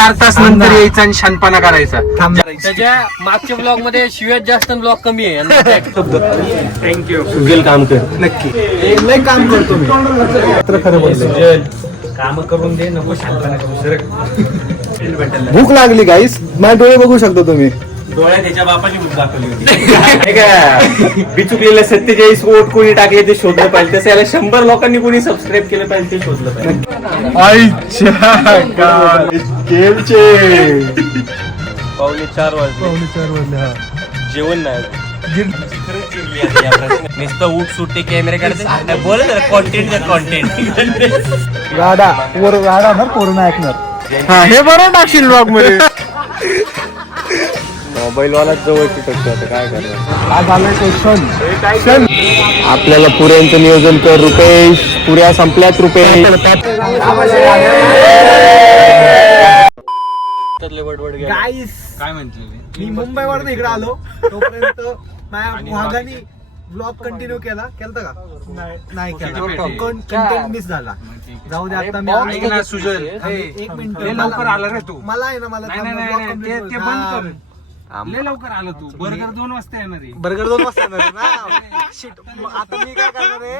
4 तास नंतर यायचा आणि शानपणा करायचा. त्याच्या मागच्या ब्लॉग मध्ये शिवाय जास्त ब्लॉग कमी आहे. थँक्यू. सुजल काम कर नक्की. लय काम करतो मी. खरं बोलतोय. काम करून दे, नको शांतपणा करू. सर भूक लागली गाईस, माझे डोळे बघू शकता तुम्ही. डोळ्यात त्याच्या बापाची भूक दाखवली होती. बिचुकलेले 47 वोट कोणी टाकले ते शोधलं पाहिजे. तसं याला 100 लोकांनी कोणी सबस्क्राईब केलं पाहिजे ते शोधलं पाहिजे. पावणे 4 वाजले. जेवण नाही. नुसतं उठ सुटते कॅमेरे काढते. बोल कॉन्टेंट राडा ना कोरोना ऐकणार. हा हे बरं टाकशील ब्लॉग मध्ये. मोबाईल वाला जवळ चिटकतो, आता काय करणार. आज आलाय क्वेश्चन. आपल्याला पुऱ्यांचं नियोजन कर रुपेश. पुऱ्या संपल्यात रुपेश. गाईस काय म्हंटले मी मुंबईवरून इकडे आलो, तोपर्यंत माझ्या भागाने ब्लॉग कंटिन्यू केला का नाही केला. कंटेंट मिस झाला. जाऊ दे, आता मी ऐक ना सुजल, एक मिनिट. लय लवकर आला रे तू. मला आहे ना, मला ते बंद कर. लय लवकर आलं तू. बर्गर 2 वाजता येणार आहे. बर्गर 2 वाजता येणार आहे ना. Shit. आता मी काय करणार आहे,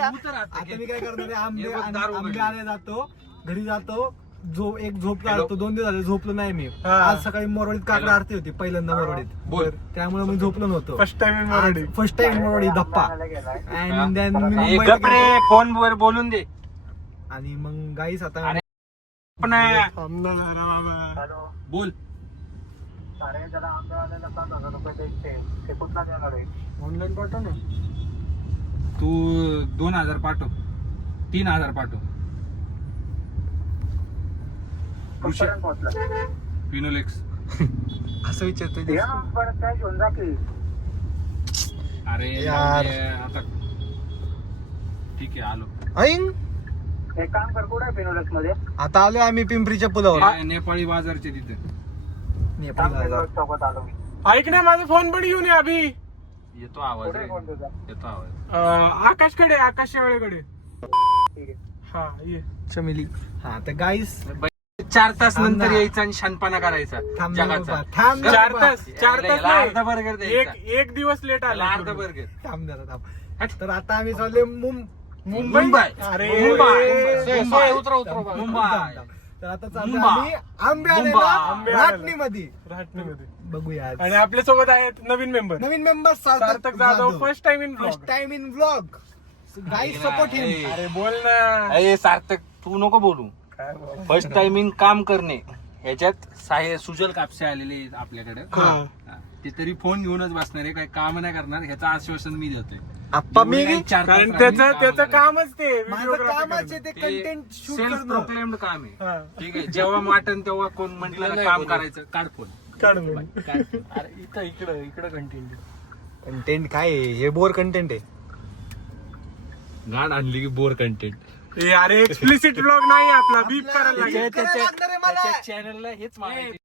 आंबे आणायला जातो, घरी जातो, झोप काढतो. 2 दिवस झाले झोपलो नाही मी. आज सकाळी मोरवाडीत काकडा आरती होती, पहिल्यांदा मोरवाडीत. त्यामुळे मी झोपलो नव्हतो. फर्स्ट टाइम मोरवाडी धप्पा. आणि देन मी मुंबईला गेलो. फोन वर बोलून दे. आणि मग गाईस आता बोल. ऑनलाईन पाठव ना. तू 2000 पाठव, 3000 पाठव. फिनोलेक्स असं विचारतोय. अरे यार. आता ठीक आहे आलो. एक काम कर, कुठे फिनोलेक्स मध्ये आता आलोय आम्ही पिंपरीच्या पुलावर. नेपाळी बाजारचे तिथे. ऐक ना, माझा फोन पण घेऊन ये अभि. येतो आवाज रे. येतो आवाज. आकाशकडे, आकाश शेवाळेकडे. हा ये. चमेली. हा तर गाईस 4 तास नंतर यायचा आणि शानपणा करायचा. जगाचा. 4 तास अर्धा बर्गर नाही. द्यायचा. एक दिवस लेट आला. अर्धा बर्गर. थांब. तर आता आम्ही चालले मुंबई. अरे मुंबई. तर आता चाललो आम्ही आंबेमध्ये. बघूया. आणि आपल्या सोबत आहेत नवीन member Sarthak Jadhav. First time in blog. Guys support him. अरे बोल ना. अरे सार्थक तू नको बोलू. फर्स्ट टाइमिंग काम करणे ह्याच्यात सुजल कापसे आलेले आहेत आपल्याकडे. ते तरी फोन घेऊनच बसणार आहे, काही काम नाही करणार ह्याचं आश्वासन मी देतोय. कारण त्याचं कामच ते कामाचे ते कंटेंट शूट सेल्फ करणं. प्रोक्लेम्ड काम आहे. ठीक आहे, जेव्हा वाटन तेव्हा कोण म्हटलं ना काम करायचं, काढ फोन. इकडं कंटेंट काय आहे? हे बोर कंटेंट आहे. गाड आणली की बोर कंटेंट. अरे एक्सप्लिसिट ब्लॉग नाही आपला. बीप करायला लागेल. चॅनलला हेच मारायचे.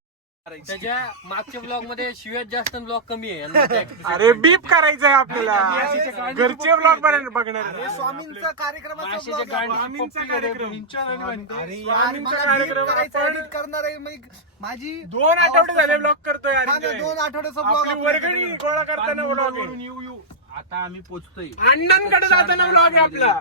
त्याच्या मागच्या ब्लॉग मध्ये शिवाय जास्त ब्लॉग कमी आहे. अरे बीप करायचंय आपल्याला. घरचे ब्लॉग बघणार. स्वामींचा कार्यक्रम कार्यक्रम एडिट करणार आहे. माझी 2 आठवडे झाले ब्लॉग करतोय. 2 आठवड्याचा आपली ब्लॉग वर्गणी गोळा करताना ब्लॉग आहे. येऊ आता आम्ही पोचतोय. अण्णांकडे जाताना ब्लॉग आहे आपला.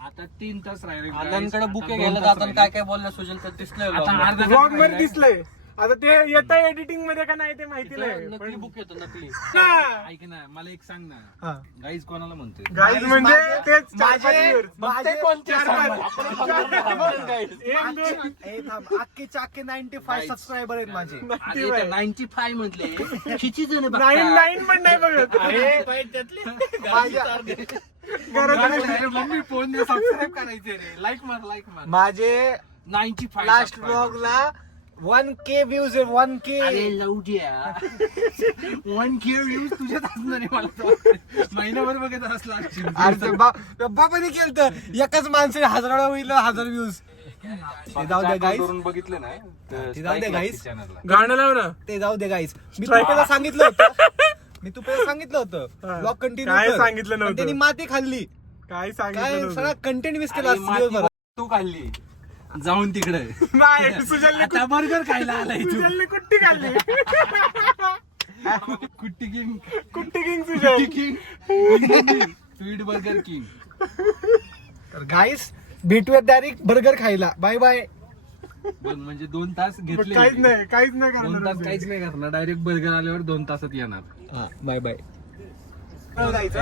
आता 3 तास राहिले. आनंदकडे बुके घ्यायला जाताना काय काय बोललं सुजल तर दिसलंय ब्लॉग मध्ये दिसलंय. आता ते येत एडिटिंग मध्ये का नाही ते माहिती नाही. नकली बुक येतो नकली. ऐक ना, मला एक सांग ना, हा. गाईज कोणाला म्हणतोय? गाईज म्हणजे तेच अख्खे 95 सबस्क्रायबर आहेत माझे. 95 म्हटले किती जण 9 पण नाही बघत. मम्मी फोन दे, सबस्क्राईब करायचे रे. लाईक मार. माझे 95 लास्ट ब्लॉगला 1K व्ह्यूज आहे. 1K. अरे लवड्या 1K व्ह्यूज तुझ्यात असणार आहे. मला महिनाभर बघत असला. अरे बाबाने केलं तर एकाच माणसाने 1000 वेळा होईल 1000 व्ह्यूज. जाऊ दे गाईस. बघितलं ना, जाऊ दे गाईस. गाणं लाव ना. ते जाऊ दे गाईस. मी तुला सांगितलं होतं ब्लॉग कंटिन्यू काय सांगितलं नव्हतं. त्यांनी माती खाल्ली. काय काय सांगितलं सगळा कंटेंट मिस केला दिवसभरात. तू खाल्ली. जाऊन तिकडे नाही सुजलने आता बर्गर खायला आलाय तू. सुजलने कुट्टी खाल्ली. Kutti king Kutti king Sujal. Sweet Burger King. तर गाईस भेटूयात डायरेक्ट बर्गर खायला. Bye bye. बघ म्हणजे 2 तास घेतले. काहीच नाही दोन करणार तास काहीच नाही करणार. डायरेक्ट बर्गर आल्यावर 2 तासात येणार. Bye bye. ऐक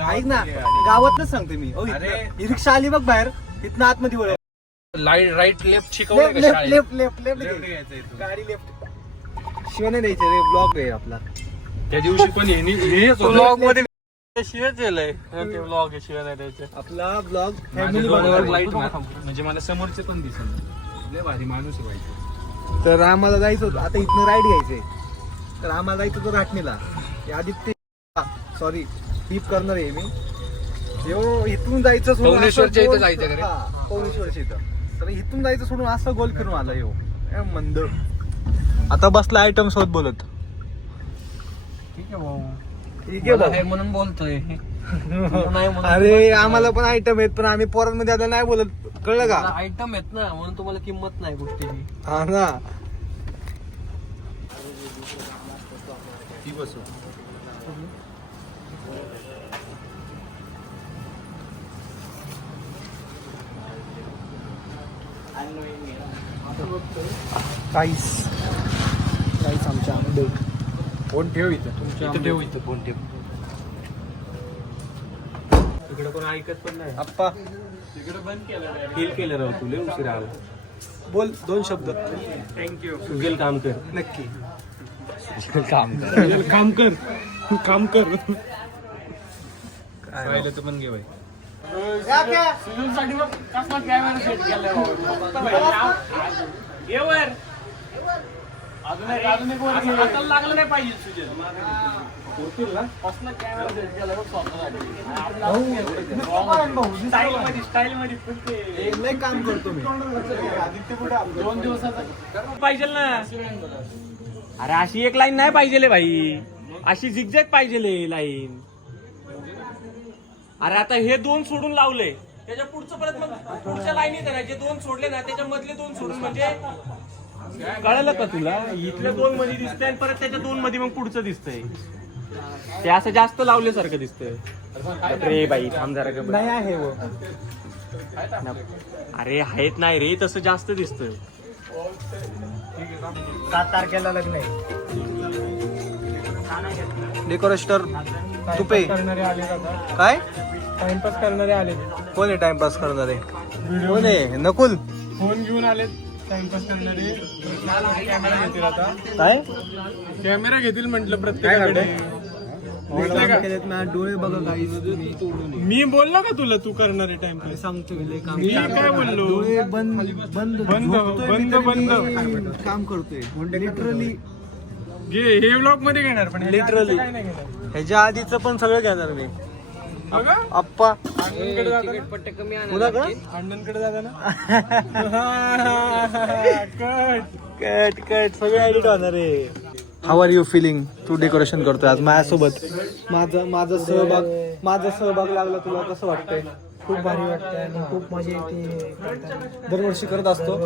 ऐक ना गावातच सांगते मी. ही रिक्षा आली बघ बाहेर इथनं आतमध्ये वळ. राईट लेफ्ट शिकवलं का लेफ्ट शाळेत? लेफ्ट लेफ्ट लेफ्ट घ्यायचंय तू. गाडी लेफ्ट. शिवाने द्यायचे रे. ब्लॉक आहे आपला. त्या दिवशी पण हेच होतं. ब्लॉग मध्ये शिवाय केलंय ब्लॉग शिवाय नाही द्यायचे. आपला ब्लॉग माझ्या फॅमिली डोळ्यावर लाईट मार. म्हणजे मला समोरचे पण दिसत. लय भारी माणूस आहे बाई. तर आम्हाला जायचं होतं. आता इथनं राईड घ्यायचंय. तर आम्हाला जायचं होतं राटणीला. आदित्य सॉरी डीप करणार आहे मी. इथून जायचं सोडून भुवनेश्वरच्या असं इथं जायचं का रे? हा, भुवनेश्वरच्या इथं. तर इथून जायचं सोडून असं गोल फिरून आला यो मंद. आता बसला आयटम शोध बोलत. ठीक आहे भाऊ. ठीक आहे भाऊ. म्हणून बोलतोय. अरे आम्हाला पण आयटम आहेत पण आम्ही पोरांमध्ये आता नाही बोलत. कळलं का? आयटम आहेत ना म्हणून तुम्हाला किंमत नाही गोष्टीची. हा ना. ती बसू. काहीच आमच्या आंबे. फोन ठेव इथं. इथं ठेव. इथं फोन ठेव. इकडे कोण ऐकत पण नाही. आप्पा फील केलं राव तुले उशिरा आला. बोल 2 शब्द. थँक्यू. सुगेल काम कर. नक्की. काम काम कर काम कर. पाहिलं तर पण घे बाई. सुजलसाठी मग कसला कॅमेरा सेट केलाय अजून एक वर हाताला लागलं नाही पाहिजे सुजल. होतील ना कसला कॅमेरा सेट केलाय बघ स्वतःसाठी. स्टाईल मध्ये लय काम करतो मी. 2 दिवसाचा पाहिजे ना. अरे अशी एक लाईन नाही पाहिजे भाई. अशी झिगझॅग पाहिजे लाईन. अरे आता हे 2 सोडून लावले त्याच्या पुढचं परत मग पुढच्या लाईनीत आहे ना जे 2 सोडले ना त्याच्या मधले 2 सोडून म्हणजे कळलं का तुला. इथल्या 2 मध्ये दिसतंय आणि परत त्याच्या 2 मध्ये मग पुढचं दिसतंय. ते असं जास्त लावल्यासारखं दिसतंय. अरे बाई थांब जरा गं. नाही आहे वो. अरे आहेत नाही रे तसं जास्त दिसतंय. 7 तारखेला लग्न आहे. डेकोरेटर तुपे करणारे आले आता. काय टाइमपास करणारे आले. कोण आहे टाइमपास करणारे? कोण आहे? नकुल. फोन घेऊन आले टाइमपास करणारे. कॅमेरा घेतील आता. काय कॅमेरा घेतील म्हटलं प्रत्येकाकडे. दिसलं का? डोळे बघा गाईस. मी बोललो का तुला तू करणारे टाइमपास. सांगतो मी काय बोललो. डोळे बंद बंद बंद, झोपतोय बंद, मी तरी बंद. मी काम करतोय लिटरली. हे व्लॉग मध्ये घेणार पण ह्याच्या Literally. आधीचं काय नाही घेणार. ह्याच्या आधीच पण सगळं घेणार मी. बघा आप्पा अण्णांकडे जाता ना. पट्टे कमी कुणाकडं? अण्णांकडे जाता ना. कट कट कट सगळं एडिट होणार आहे. How are you feeling? तू डेकोरेशन करतोय आज माझ्यासोबत. माझा सहभाग लागला तुला कसं वाटतंय? खूप भारी वाटतंय आणि खूप मजा येते. दरवर्षी करत असतो.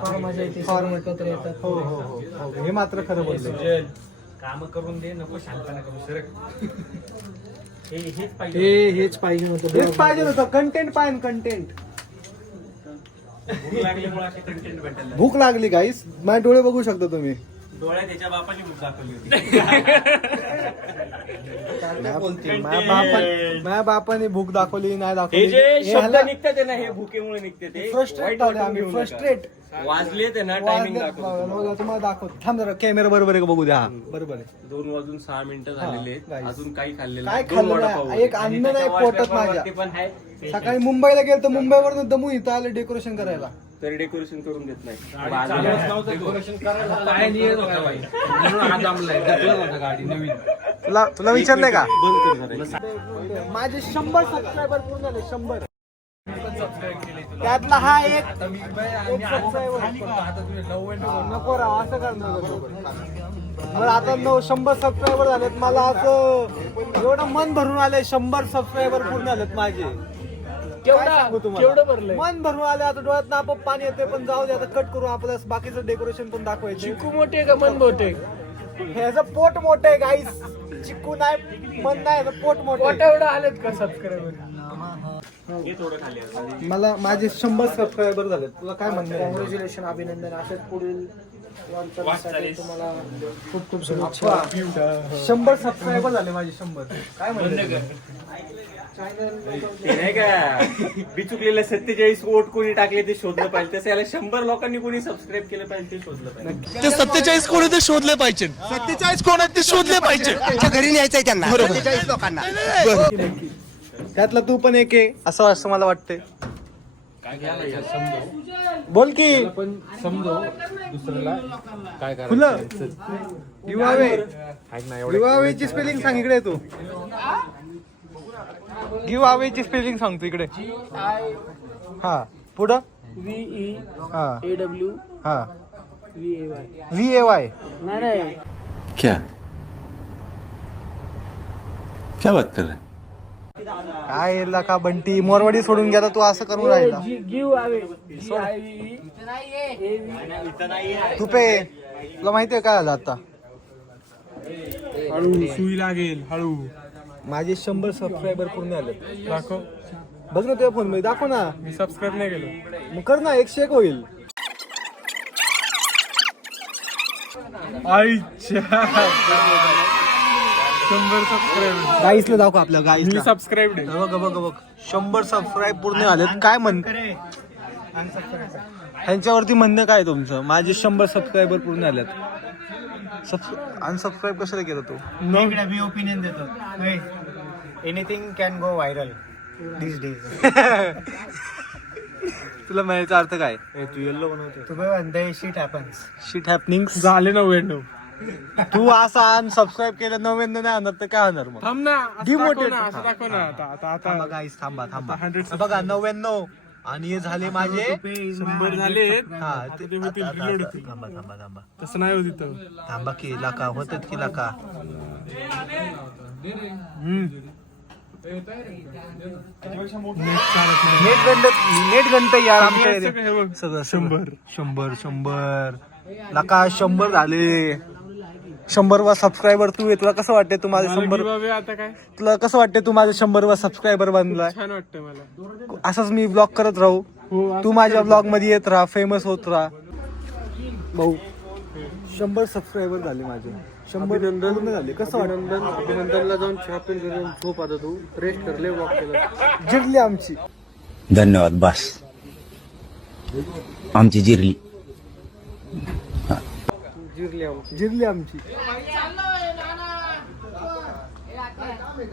फार मजा येते. सर्व एकत्र येतात. हो हो हो हे मात्र खरं बोलले. काम करून दे नको शांतपणा करू सरक. हेच पाहिजे. हेच पाहिजे होतं. हेच पाहिजे होतं. कंटेंट पाहिजे. कंटेंट. भूक लागल्यामुळे असे कंटेंट भेटायला. भूक लागली गाईस. माझे डोळे बघू शकता तुम्ही. डोळ्यात त्याच्या बापाची भूक दाखवली होती. माझ्या बापाने भूक दाखवली नाही हे दाखवली. जे शब्द निघतात ना हे भुकेमुळे निघते ते. फ्रस्ट्रेट झाले आम्ही. फ्रस्ट्रेट वाजले ते ना टायमिंग दाखवतो. तुम्हाला दाखवतो. थांब जरा कॅमेरा बरोबर आहे का बघू द्या. हा बरोबर आहे. 2 वाजून 6 मिनिटं झालेले आहेत. guys. अजून काही खाल्लेलं काय नाही. 2 खाल्लं वडापाव नाही. होते. एक आणि अन्न नाही त्याच्या पोटात वॉलपेपरवरती माझ्या. पण आहे. सकाळी मुंबईला गेलो तर मुंबईवरून दमू इथं आले डेकोरेशन करायला. तरी डेकोरेशन करून देत नाही. डेकोरेशन करायला काय नाही येत होता बाई. म्हणून आज आमलाय ढकलत होता गाडी नवीन. तुला विचारलंय का? बंद कर जरा. माझे 100 सबस्क्रायबर पूर्ण झाले. 100 त्यातला हा एक सबस्क्रायबर. नको राव असं करणार. मला आता 100 सबस्क्रायबर झालेत. मला असं एवढं मन भरून आलंय. 100 सबस्क्रायबर पूर्ण झालेत माझे. काय सांगू तुम्हाला? मन भरून आलं आता डोळ्यात ना आपोआप पाणी येते, पण जाऊ दे आता कट करू आपल्याला बाकीचं डेकोरेशन पण दाखवायचं. चिकू मोठे का मन मोठे? ह्याचं पोट मोठं आहे गाईस, चिकू नाही मन नाही, ह्याचं पोट मोठं आहे. एवढं आलेत का सबस्क्रायबर? मला माझे 100 सबस्क्रायबर झाले. तुला काय म्हणणं आहे? कॉंग्रॅच्युलेशन, अभिनंदन. असंच पुढील वाटचालीसाठी तुम्हाला खूप खूप शुभेच्छा. 100 सबस्क्रायबर झाले माझे 100. काय म्हणणं? ते नाही का बिचुकलेले 47 वोट कोणी टाकले ते शोधलं पाहिजे, तसं याला 100 लोकांनी कोणी सबस्क्राईब केलं पाहिजे ते शोधलं पाहिजे. ते 47 कोण ते शोधले पाहिजे. 47 कोण ते शोधले पाहिजे. त्यांच्या घरी न्यायचंय त्यांना 47 लोकांना. त्यातला तू पण एक आहे असं मला वाटतंय. बोल की फुलं गिव्हअवेची स्पेलिंग सांग इकडे. तू गिव्हअवेची स्पेलिंग सांग तू इकडे. हा पुढं हा AW हा VAY. VAY. नाही क्या क्या बात कर रहे हैं? काय याला का बंटी मोरवाडी सोडून गेला तू असं करून राहिला. Give away. तू पे तुला माहितीये काय झालं आता? हळू सुई लागेल हळू. माझे 100 सबस्क्रायबर पूर्ण आले. दाखव. बघ ना तुझ्या फोन मध्ये दाखव ना. मी सबस्क्राईब नाही केलं. मग कर ना 101 होईल. आईच्या 100 सबस्क्राईब. गाईसला दाखव आपल्या मी गाईसला. सबस्क्राईब आहे. बघ 100 सबस्क्राईब पूर्ण झालेत. काय म्हण ह्यांच्यावरती म्हणणं काय तुमचं? माझे 100 सबस्क्रायबर पूर्ण झालेत. अनसबस्क्राईब कशाला केलं तू? मी ओपिनियन देतो. Anything can go viral this days. तुला म्हणायचा अर्थ काय? तू येल्लो बनवते. तुम्ही म्हणताय शिट हॅपन्स. Shit happening. झाले 99. तू असा अनसबस्क्राईब केलं 99 नाही होणार तर काय होणार मग? थांब ना असं Demoted. दाखव ना, असं दाखव ना. आता थांबा गाईस थांबा 100 बघा 99 आणि हे झाले माझे 100 झाले. हा ते होतील, reload होतील. थांबा तसं नाही होत इथं. थांबा की लाका होतात की लाका. नेट घंट यार आमच्या हे बघ. सगळं 100 लाका 100 झाले. 100वा सबस्क्रायबर तू आहे. तुला कसं वाटते तू माझे मला 100? giveaway आता काय तुला कसं वाटते तू माझे 100वा सबस्क्रायबर बनलाय? छान वाटतं मला. असंच मी ब्लॉग करत राहू. हो तू माझ्या ब्लॉग मध्ये येत राहा, फेमस होत राहा. भाऊ 100 सबस्क्रायबर झाले माझे. 100 पूर्ण झाले. कसं वाटतं? अभिनंदनला जाऊन चहा पिऊन घेऊन झोप. आता तू रेस्ट कर. लय वॉक केलं. जिरली आमची. धन्यवाद बस आमची जिरली. जिरली आमची.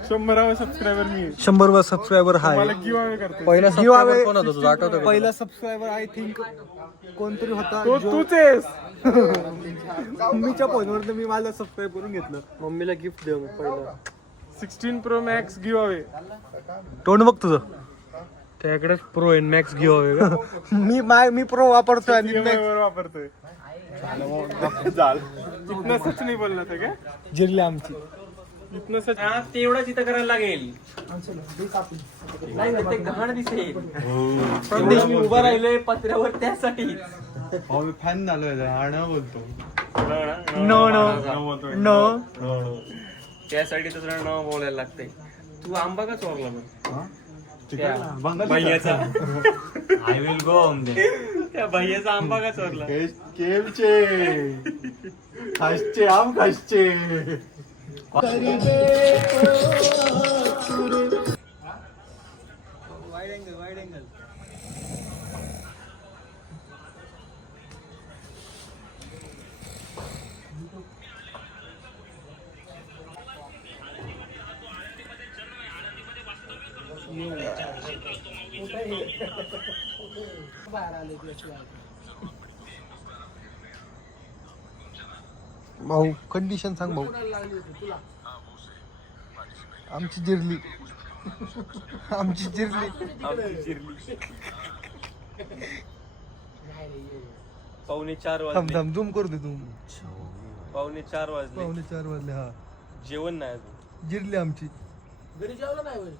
100वा सबस्क्रायबर मी. 100वा सबस्क्रायबर हाय. मला गिव्हअवे करतो. पहिला सबस्क्रायबर आय थिंक कोणतरी होता. तो तूच आहेस. मम्मीच्या फोनवर मी मला सबस्क्राईब करून घेतलं. मम्मीला गिफ्ट देऊ पहिलं. 16 Pro Max गिव्हअवे. तोंड बघ तुझं. त्याकडेच प्रो एन मॅक्स गिव्ह. मी प्रो वापरतोय आणि वर वापरतोय. इतना सच नाही बोलला था क्या? जिरली आमची. इथनं सच तेवढंच इथं करायला लागेल. नाही तर ते घाण दिसेल. एवढं मी उभा राहिलोय पत्र्यावर त्यासाठी. फॅन झालोय बोलतो. नो त्यासाठी दुसरं नाव बोलायला लागतंय. तू आंबा का चोरला मग? भैयाचा. I will go. त्या भैयाचा आंबा का चोरला? खासचे आम खासचे. भाऊ कंडिशन सांग भाऊ. आमची जिरली. आमची जिरली. पावणे 4 थांब वाजले. थांब झूम करू दे तू. पावणे 4 वाजले. 4 वाजले. हा जेवण नाही अजून. जिरली आमची. घरी जेवलं नाही.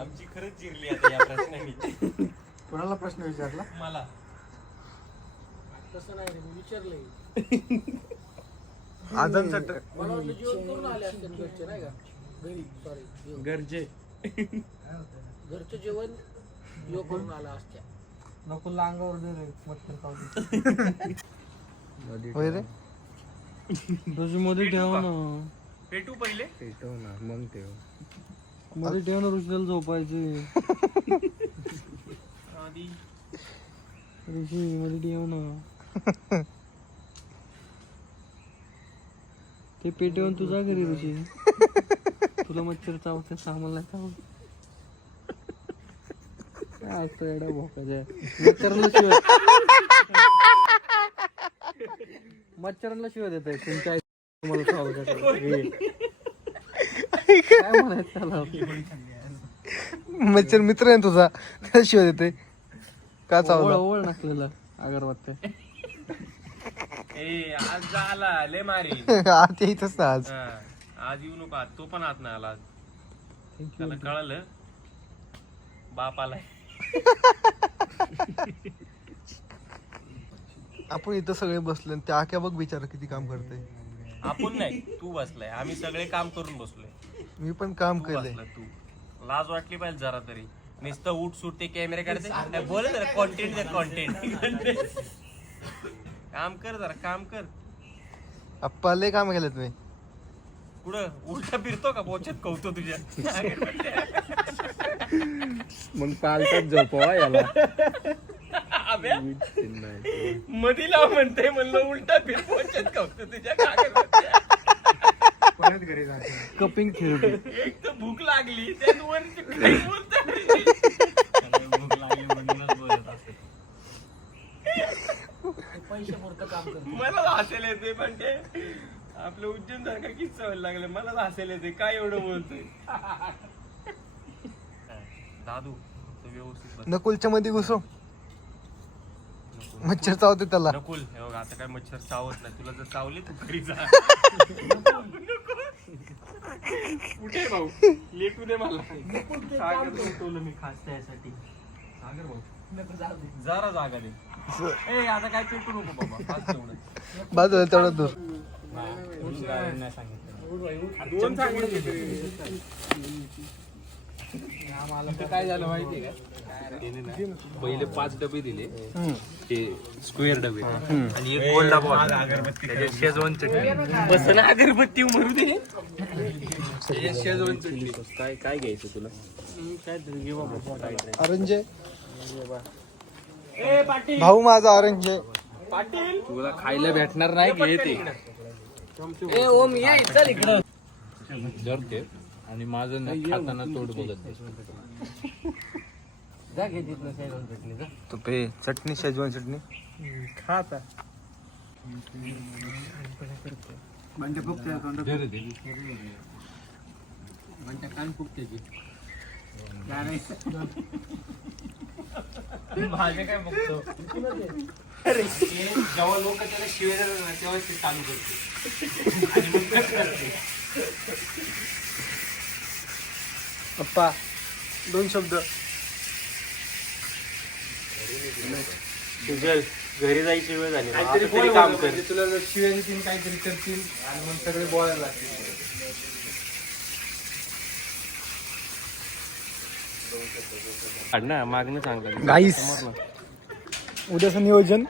आमची खरंच जिरली आता या प्रश्नाने. कोणाला प्रश्न विचारला? मला गरजे घरचं जेवण यो करून आला असत्या नको लांगावर दे रे मटण खाऊ होय रे मध्ये ठेव ना पेटू पहिले. मग ठेव मध्ये ठेव ना ऋषीला झोपायचे आधी ऋषी मध्ये ठेव ना ते पेटवून तुझा घरी ऋषी तुला मच्छर चावते सामाला चावत काय असतं एवढा भोकाचा मच्छरांना शिवाय मच्छरांना शिवाय देत आहे तुमच्या मला चावत काय म्हणायचं त्याला मच्छर मित्र आहे तुझा त्याला शिवाय देते का चावला ओळ नाकलेला अगरबत्ती ए आज झाला लय मारी. आता इथंच ना आज आज येऊ नका. तो पण आत नाही आला आज. त्याला कळालं बाप आलाय. आपण इथं सगळे बसले आणि त्या आख्या बघ बिचारा किती काम करते. आपण नाही तू बसलाय. आम्ही सगळे काम करून बसलोय. मी पण काम तू केलंय. बसला तू. लाज वाटली पाहिजे जरा तरी. नुसतं उठ सुट ते कॅमेरे काढते बोल जरा कॉन्टेंट कॉन्टेंट. काम कर जरा काम कर. आप्पा लय काम केलं तुम्ही. कुठं उलटा फिरतो का पोचत कवतो तुझ्या. मग पालतात झोपवा याला. मधी लाव म्हणते म्हणलं उलटा फिर पोचत कवतो तुझ्या. परत घरी जाते. कपिंग थेरपी एक तर भूक लागली त्यात वरती काही बोलतं. भूक लागली म्हणूनच बोलत असेल. मला हसायला येते पण ते आपलं उज्जैन सारखा किस्सा व्हायला लागला. मला हसायला येते काय एवढं बोलतोय. दादू तो व्यवस्थित बस. नकुलच्या मध्ये घुसव मच्छर चावते त्याला. नकुल हे बघ आता काय मच्छर चावत नाही. तुला जर चावली तू घरी जा. कुठे भाऊ लेटू दे मला. सागर बोलवलं मी खास त्यासाठी. सागर भाऊ जरा जागा दे. ए आता काय पेटू नको बाबा. खास तेवढं बाजूला तेवढा दूर. दोन सांगितले. काय झालं माहितीये का पहिले 5 डबे दिले ते स्क्वेअर डबे आणि एक गोल डबा त्याच्यात शेजवान चटणी. बस ना अगरबत्ती मरू दे. त्याच्यात शेजवान चटणी. काय काय घ्यायचं तुला. ऑरेंज आहे ए पाटील भाऊ माझा ऑरेंज आहे. पाटील तुला खायला भेटणार नाही घे ते. जर ते आणि माझं ना खाताना तोड बघत तो पे चटणी शेजवान चटणी खा आता. कान खूप त्याची माझे काय बघतो. जेव्हा लोक त्याला शिवाय देतात ना तेव्हा ते चालू करते आणि मग कट करते. पप्पा 2 शब्द. सुजल घरी जायची वेळ झाली. काहीतरी काम कर. तुला शिव्या देतील काहीतरी करतील आणि मग सगळे बोलायला लागतील. ना मागणं चांगलं. गाईस उद्याचं नियोजन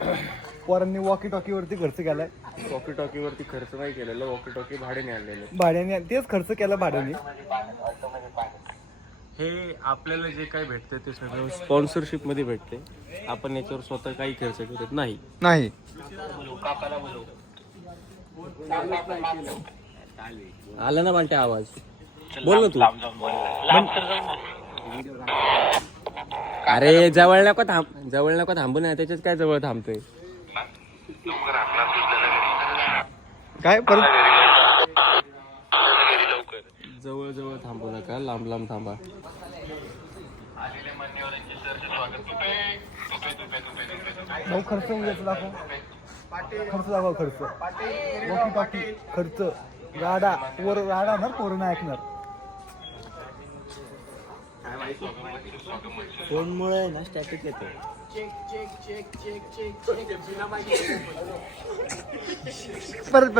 पोरांनी वॉकी टॉकी वरती खर्च केलाय. वॉकी टॉकी वरती खर्च नाही केलेला. वॉकी टॉकी भाड्याने आणलेलं. भाड्याने तेच खर्च केला भाड्याने. हे आपल्याला जे काही भेटतं ते सगळं स्पॉन्सरशिप मध्ये भेटते. आपण याच्यावर स्वतः काही खर्च करत नाही. नाही आला ना बांटे आवाज. बोल ना तू. अरे जवळ नको थांबू ना. त्याच्यात काय जवळ थांबतोय. काय परत जवळ थांबू नका. लांब थांबा. भाऊ खर्च उद्याच दाखव. खर्च दाखव. खर्च वॉकी टॉकी खर्च गाडा वर राडा ना पोरं नाही ऐकणार. फोनमुळे ना स्टॅटिक येते. परत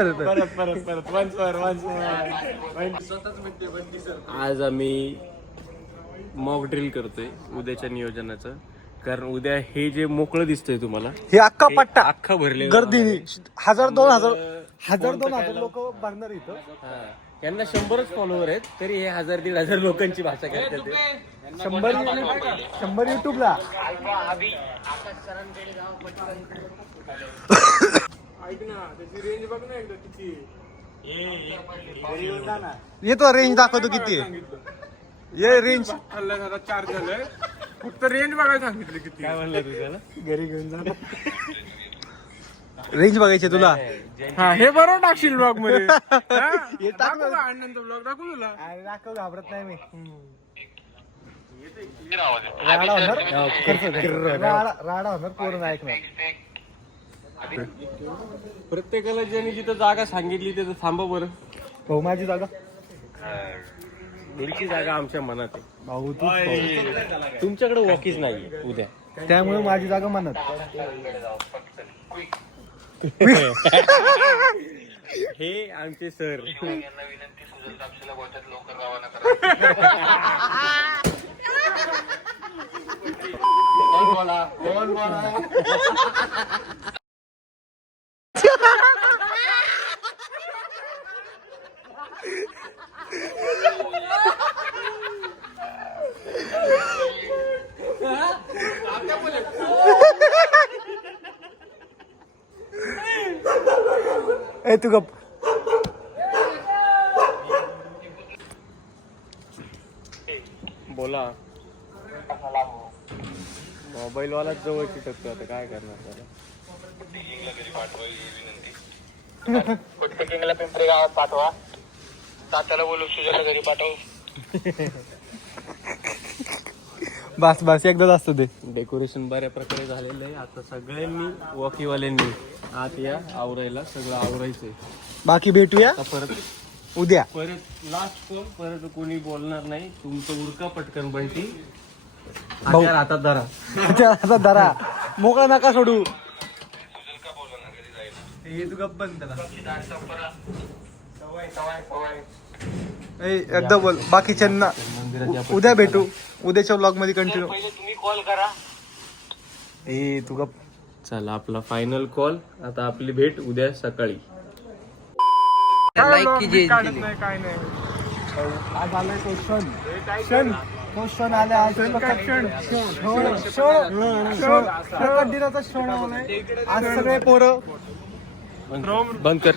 आज आम्ही मॉक ड्रिल करतोय उद्याच्या नियोजनाचं, कारण उद्या हे जे मोकळं दिसतंय तुम्हाला हे अख्खा पट्टा अख्खा भरले गर्दीने 1000-2000 लोक बघणार इथं. यांना 100च फॉलोअर आहेत, तरी हे 1000-1500 लोकांची भाषा करतात ते. 100 युट्यूबला. येतो रेंज दाखवतो किती आहे. ये रेंज चार्ज झालंय, फक्त रेंज बघायला सांगितलं किती. काय म्हणलं तू त्याला? घरी घेऊन जा. रेंज बघायची तुला. हा हे बरोबर टाकशील ब्लॉग मध्ये. हे टाक दाखवू का अण्णांचा ब्लॉग दाखवू तुला? अरे दाखव, घाबरत नाही मी. राडा होणार पोरं ऐकणार. प्रत्येकाला ज्यांनी जिथं जागा सांगितली तिथं थांबा बरं. भाऊ माझी जागा. तुमची जागा आमच्या मनात आहे. भाऊ तू. तुमच्याकडे वॉकीज नाही उद्या. त्यामुळे माझी जागा म्हणत. हे आमचे सर. ए तू गप. बोला. मोबाईल वाला जवळ चिटकतो, आता काय करणार त्याला. कुठे पिंपरी गावात पाठवा. तात्याला बोलू सुजाला घरी पाठव. बस एकदाच असतं ते. डेकोरेशन बऱ्या प्रकारे झालेलं आहे. आता सगळ्यांनी वॉकीवाल्यांनी आत या, आवरायला सगळं आवरायचंय. बाकी भेटूया आता परत उद्या. लास्ट कॉल, परत कोणी बोलणार नाही. तुमचं उरका पटकन बंटी. भाऊ. हातात धरा. आता धरा, मोकळा नका सोडू. तू गप बंद त्याला. एकदा बोल. बाकीच्यांना उद्या भेटू. उद्याच्या ब्लॉग मध्ये कंटिन्यू. तुम्ही कॉल करा. तू गप. चला आपला फायनल कॉल. आता आपली भेट उद्या सकाळी. काय नाही. आज आलाय क्वेश्चन. क्वेश्चन आले आज. दिनाचा क्षण आलाय आज. सगळे पोरं बंद कर.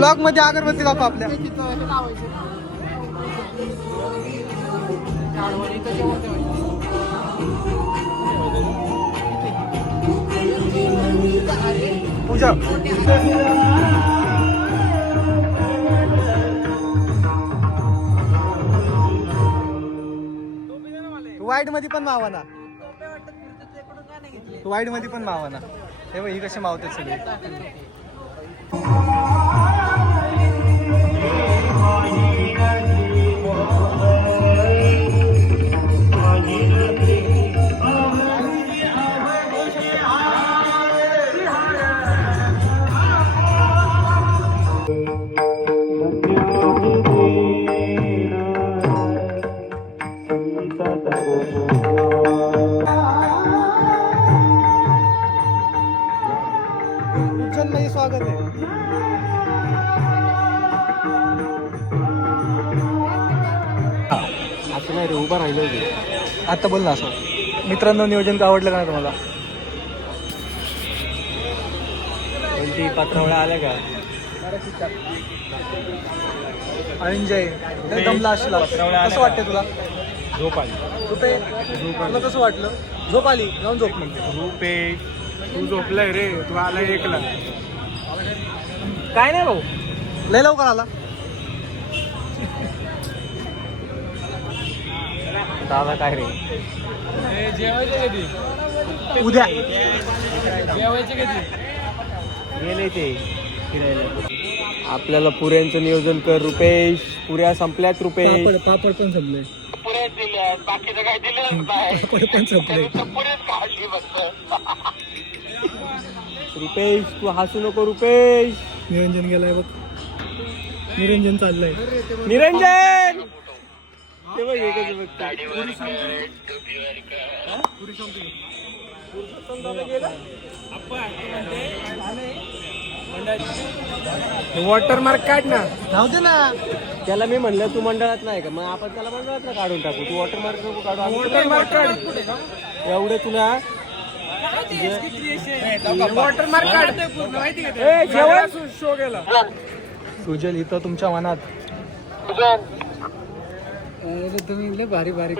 ब्लॉग मध्ये अगरबत्ती दाखव आपल्या. पूजा. वाईट मध्ये पण मावाना. वाईट मध्ये पण मावाना. हे बघ ही कशी मावतात सगळे. उज्जैनमध्ये स्वागत आहे. असं नाही रे, उभा राहिलं. आता बोल ना असं. मित्रांनो, नियोजन आवडलं का तुम्हाला? कोणती पत्रावळ्या आल्या का? अंजय दमला असला. कसं वाटतंय तुला? झोप आली. कुठे तुला कसं वाटलं? झोप आली. जाऊन झोप मग. झोप आहे. तू झोपलाय रे, तू आला एकला. काय नाही भाऊ, लय लवकर आला. दादा काय रे उद्या गेले ते फिरायला. आपल्याला पुऱ्यांचं नियोजन कर रुपेश. पुऱ्या संपल्यात रुपेश. पापड पण संपले. पापड पण संपले. रुपेश तू हसू नको रुपेश. निरंजन गेलाय बघ. निरंजन चाललंय. निरंजन ते बघ एकच बघतो. वॉटर मार्क काढ ना. जाऊ दे ना. त्याला मी म्हणलं तू मंडळात नाही का, मग आपण त्याला मंडळात काढून टाकू. तू वॉटर मार्क नको काढू. वॉटर मार्क काढ. एवढे तुला वॉटर मार्क काढ. शो गेला. सुजल इथं तुमच्या मनात. तुम्ही भारी भारी.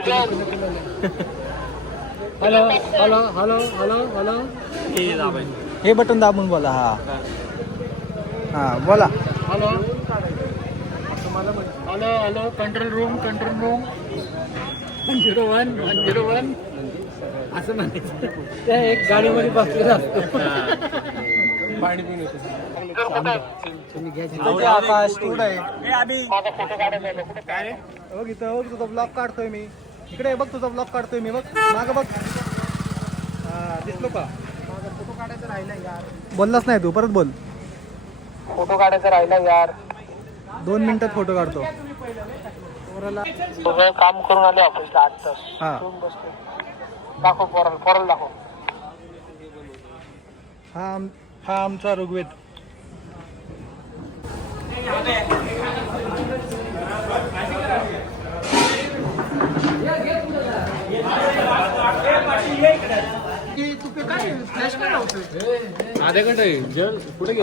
Hello hello hello hello hello. हे बटन दाबून बोला. हा बोला. Hello hello hello. Control room 101 असं म्हणायचं. त्या एक गाडीमध्ये बसलेला असतो. पाणी पिऊन येतो. आकाश कुठं आहे? बघ इथं बघ तुझा ब्लॉग काढतोय मी. इकडे बघ तुझा ब्लॉग काढतोय मी. बघ मागं बघ. हा दिसलो का? फोटो काढायचं राहिला यार. बोललाच नाही तू. परत बोल. फोटो काढायचं राहिला यार. 2 मिनिटात फोटो काढतो. काम करून आले ऑफिसला 8 तास. हा दाखव पोराला दाखव. हा आमचा ऋग्वेद.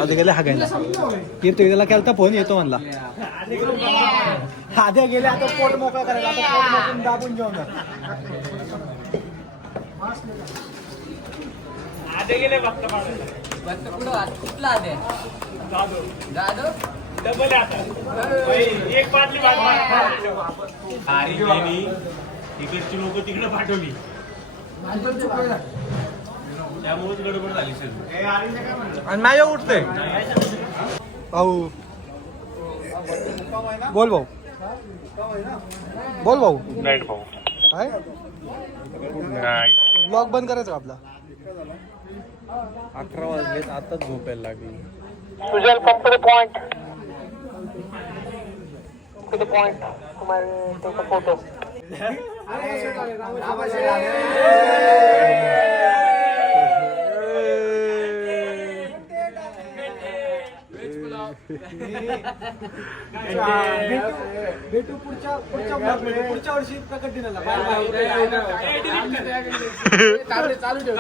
आधी गेले हागायला. येतो त्याला केलता फोन. येतो म्हणला. आधी गेले. आता पोट मोकळा करायला. आता पोट मोकळून दाबून घेऊन जा. आधे गेले फक्त डबल आता एक बाटली तिकडची लोक तिकडे पाठवली. त्यामुळेच गडबड झाली सगळी. आणि माझ्या उठते. भाऊ बोल. भाऊ बोल. भाऊ नाईट भाऊ. काय ब्लॉग बंद करायचा का आपला? 11 वाजलेत. आताच झोपायला लागली. सुजल कम टू द पॉइंट. तुम्हारे फोटो. भेटू पुढच्या ब्लॉगमध्ये. पुढच्या वर्षी प्रकट दिनाला. चालू ठेव.